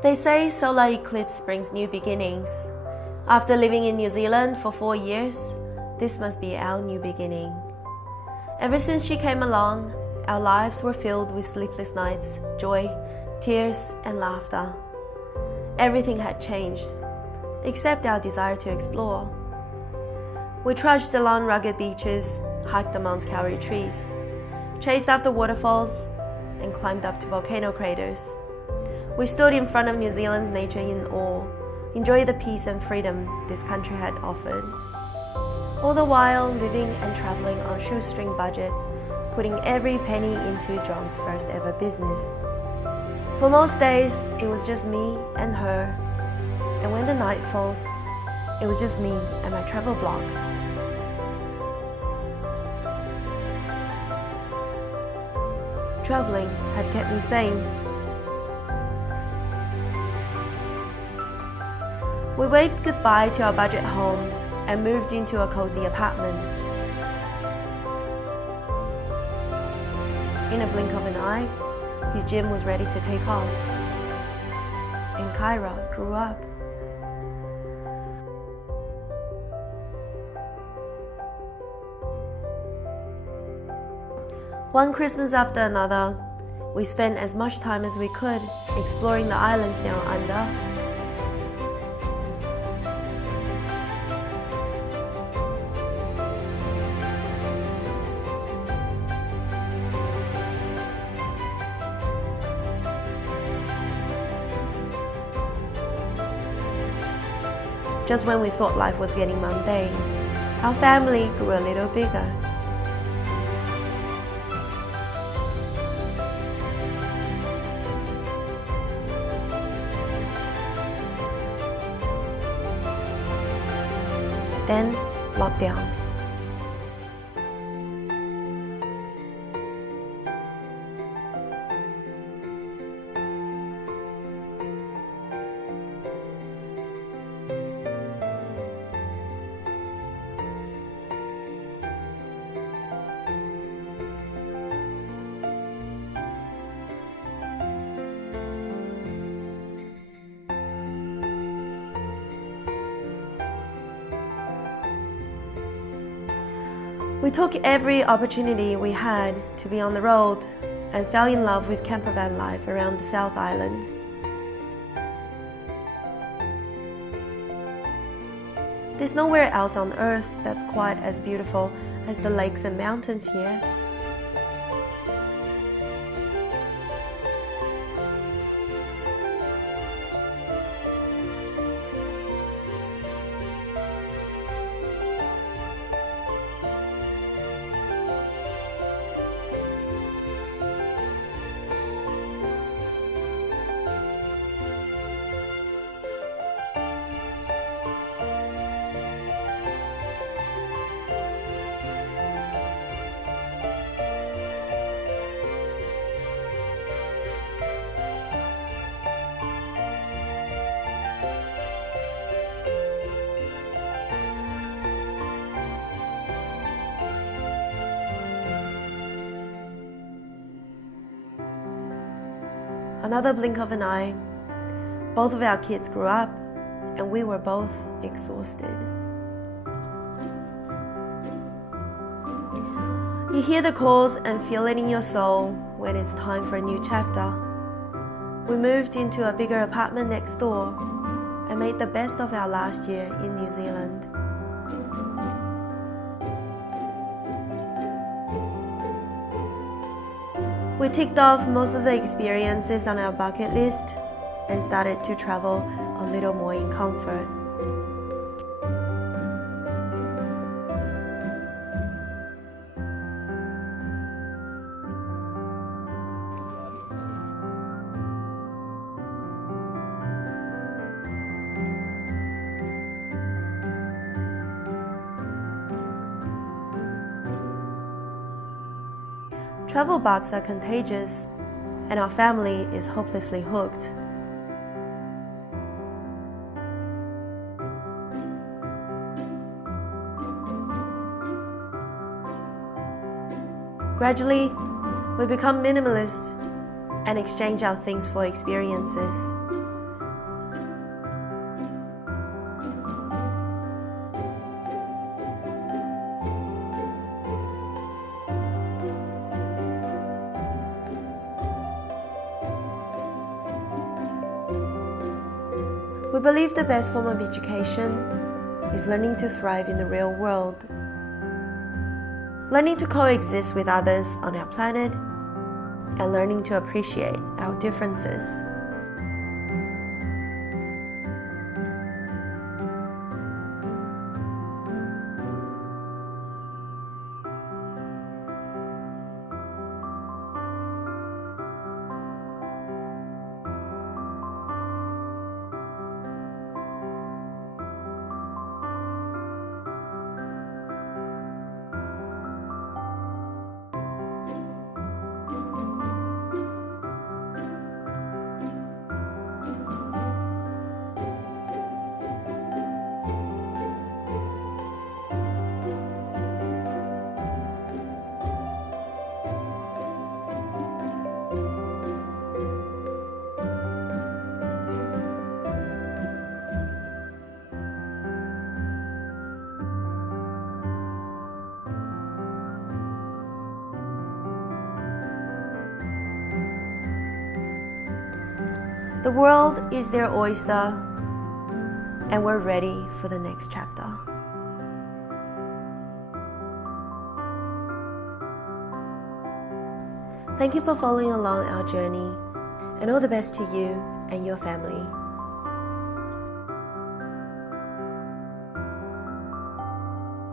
They say solar eclipse brings new beginnings. After living in New Zealand for 4 years, this must be our new beginning. Ever since she came along, our lives were filled with sleepless nights, joy, tears, and laughter. Everything had changed, except our desire to explore. We trudged along rugged beaches, hiked amongst kauri trees, chased after waterfalls, and climbed up to volcano craters. We stood in front of New Zealand's nature in awe, enjoyed the peace and freedom this country had offered. All the while living and traveling on a shoestring budget, putting every penny into John's first ever business. For most days, it was just me and her, and when the night falls, it was just me and my travel blog. Traveling had kept me sane. We waved goodbye to our budget home and moved into a cozy apartment. In a blink of an eye, his gym was ready to take off, and Kyra grew up. One Christmas after another, we spent as much time as we could exploring the islands down under. Just when we thought life was getting mundane, our family grew a little bigger. Then, lockdowns. We took every opportunity we had to be on the road and fell in love with campervan life around the South Island. There's nowhere else on earth that's quite as beautiful as the lakes and mountains here. Another blink of an eye, both of our kids grew up, and we were both exhausted. You hear the calls and feel it in your soul when it's time for a new chapter. We moved into a bigger apartment next door and made the best of our last year in New Zealand. We ticked off most of the experiences on our bucket list and started to travel a little more in comfort. Travel bugs are contagious, and our family is hopelessly hooked. Gradually, we become minimalist and exchange our things for experiences. We believe the best form of education is learning to thrive in the real world, learning to coexist with others on our planet, and learning to appreciate our differences. The world is their oyster, and we're ready for the next chapter. Thank you for following along our journey, and all the best to you and your family.